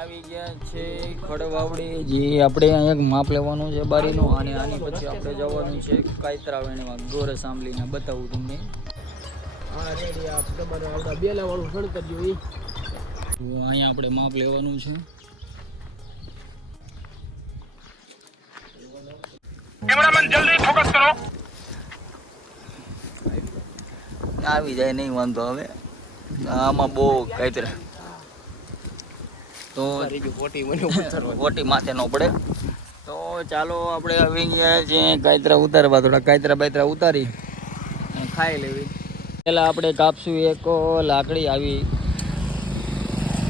આવી ગયા છે ખડવાવડી, જે આપણે અહીંયા એક માપ લેવાનું છે બારીનું, અને આની પછી આપણે જવાનું છે કાયતરા વેણીમાં ગોરસ આંબલીને બતાવું તમને. અહીંયા આપણે માપ લેવાનું છે. કેમેરામેન જલ્દી ફોકસ કરો. આવી જાય નહીં વાંધો. હવે આમાં બહુ કાયતરા તો વોટી માથે ન પડે. તો ચાલો આપણે આવી ગયા છીએ કાયતરા ઉતારવા. થોડા કાયતરા બાયતરા ઉતારી અને ખાઈ લેવી. પહેલાં આપણે કાપશું એક લાકડી આવી,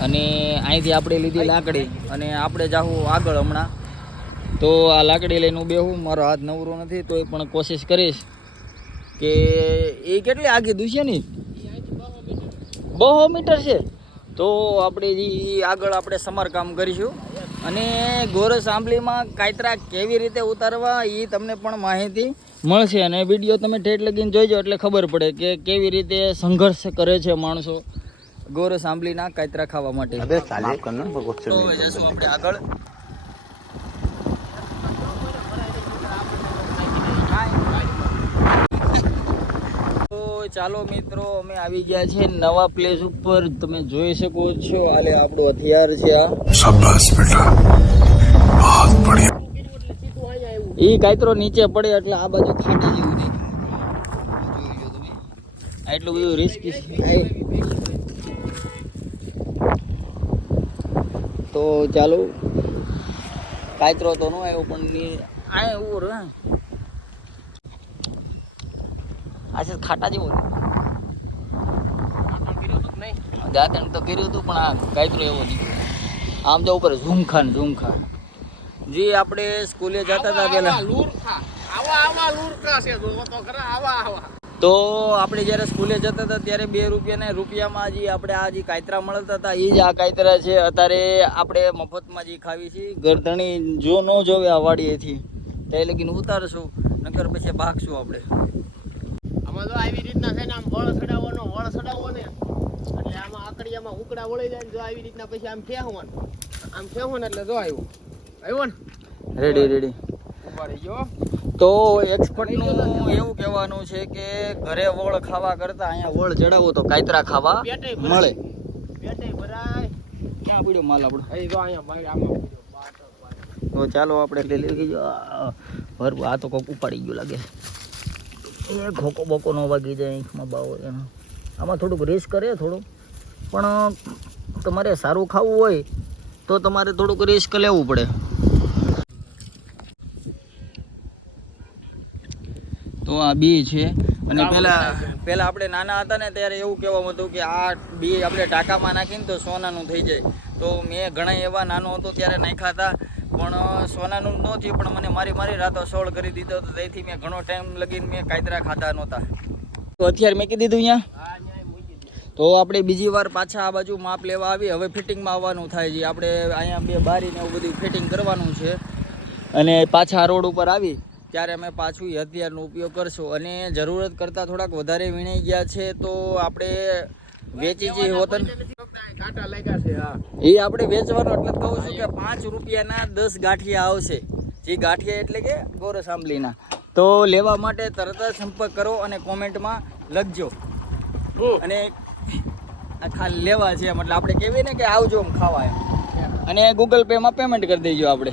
અને અહીંથી આપણે લીધી લાકડી, અને આપણે જાવું આગળ હમણાં. તો આ લાકડી લઈને હું બેહું, મારો હાથ નવરો નથી, તો એ પણ કોશિશ કરીશ કે એ કેટલી આગી દુશે ને 200 મીટર છે. તો આપણે જે આગળ આપણે સમારકામ કરીશું, અને ગોરસ આંબલીમાં કાયતરા કેવી રીતે ઉતારવા એ તમને પણ માહિતી મળશે. અને વિડીયો તમે ઠેઠ લગીને જોઈજો એટલે ખબર પડે કે કેવી રીતે સંઘર્ષ કરે છે માણસો ગોરસ આંબલીના કાયતરા ખાવા માટે. તો જઈશું આપણે આગળ. ચાલો મિત્રો, અમે આવી ગયા છે નવા પ્લેસ ઉપર. તમે જોઈ શકો છો, આલે આપણું હથિયાર છે આ. શાબાશ બેટા, બહુત બઢિયા. ઈ કાયતરો નીચે પડે એટલે આ બાજુ ખાટી જેવું દેખાય. જોઈજો તમે, આટલું બધું રિસ્કી છે. તો ચાલો, કાયતરો તો ન આવ્યો પણ આ એવું રહે. આ છે ખાટા જેવું દાંતણ તો કર્યું હતું, પણ આ કાયતરો એવો નીકળ્યો. આમ તો ઉપર ઝુમખા ને ઝુમખા. જે આપણે સ્કૂલે જતા હતા પેલા, તો આપણે જ્યારે સ્કૂલે જતા હતા ત્યારે 2 રૂપિયાને રૂપિયામાં જે આપણે આ જે કાયતરા મળતા હતા એ જ આ કાયતરા છે. અત્યારે આપણે મફતમાં જે ખાવી છે. ગરદણી જો ન જોવે આ વાડીએથી ત્યાં લગીને ઉતારશું, નકર પછી ભાગશું આપણે. આમાં તો આવી રીતના છે ને, આમ વળ ચડાવો ને એટલે આમાં આકડીયામાં ઉકડા વળી જાય ને, જો આવી રીતના પછી આમ ફેહવાનું એટલે જો આવ્યો ને રેડી ઉભા રહી ગયો. તો એક્સપર્ટનું એવું કહેવાનું છે કે ઘરે વળ ખાવા કરતા અહીંયા વળ ચડાવો તો કાયતરા ખાવા મળે. પેટે ભરાય. ક્યાં પડ્યો માલ આપણો? અહીં જો અહીંયા ભાઈ આમાં. તો ચાલો આપણે લઈ ગયો. આ તો કોક ઉપાડી ગયું લાગે. એ ખોકો બોકો ન વાગી જાય આંખમાં બાવો એનો. આમાં થોડુંક રિસ્ક કરે થોડું, પણ તમારે સારું ખાવું હોય તો તમારે થોડુંક રિસ્ક લેવું પડે. તો આ બી છે. અને પહેલાં આપણે નાના હતા ને ત્યારે એવું કહેવામાં હતું કે આ બી આપણે ટાંકામાં નાખીને તો સોનાનું થઈ જાય. તો મેં ઘણા એવા નાનો હતો ત્યારે નાખ્યા હતા, પણ સોનાનું ન થયું. પણ મને મારી રાતો સોળ કરી દીધો, તો તેથી મેં ઘણો ટાઈમ લગીને મેં કાયતરા ખાધા નહોતા. તો અત્યારે મેં કીધું અહીંયા. તો આપણે બીજી વાર પાછા આ બાજુ માપ લેવા આવી. હવે ફિટિંગમાં આવવાનું થાય છે. આપણે અહીંયા 2 બારીને એવું બધું ફિટિંગ કરવાનું છે, અને પાછા રોડ ઉપર આવી ત્યારે અમે પાછું હથિયારનો ઉપયોગ કરશું. અને જરૂરત કરતાં થોડાક વધારે વીણાઈ ગયા છે, તો આપણે વેચી જે હોતન એ આપણે વેચવાનો. એટલે કહું છું કે 5 રૂપિયાના 10 ગાંઠિયા આવશે. જે ગાંઠિયા એટલે કે ગોરસ આંબલીના. તો લેવા માટે તરત જ સંપર્ક કરો અને કોમેન્ટમાં લખજો. અને ખાલી લેવા છે, મતલબ આપણે કહેવીએ ને કે આવજો આમ ખાવા એમ, અને ગૂગલ પેમાં પેમેન્ટ કરી દેજો આપણે.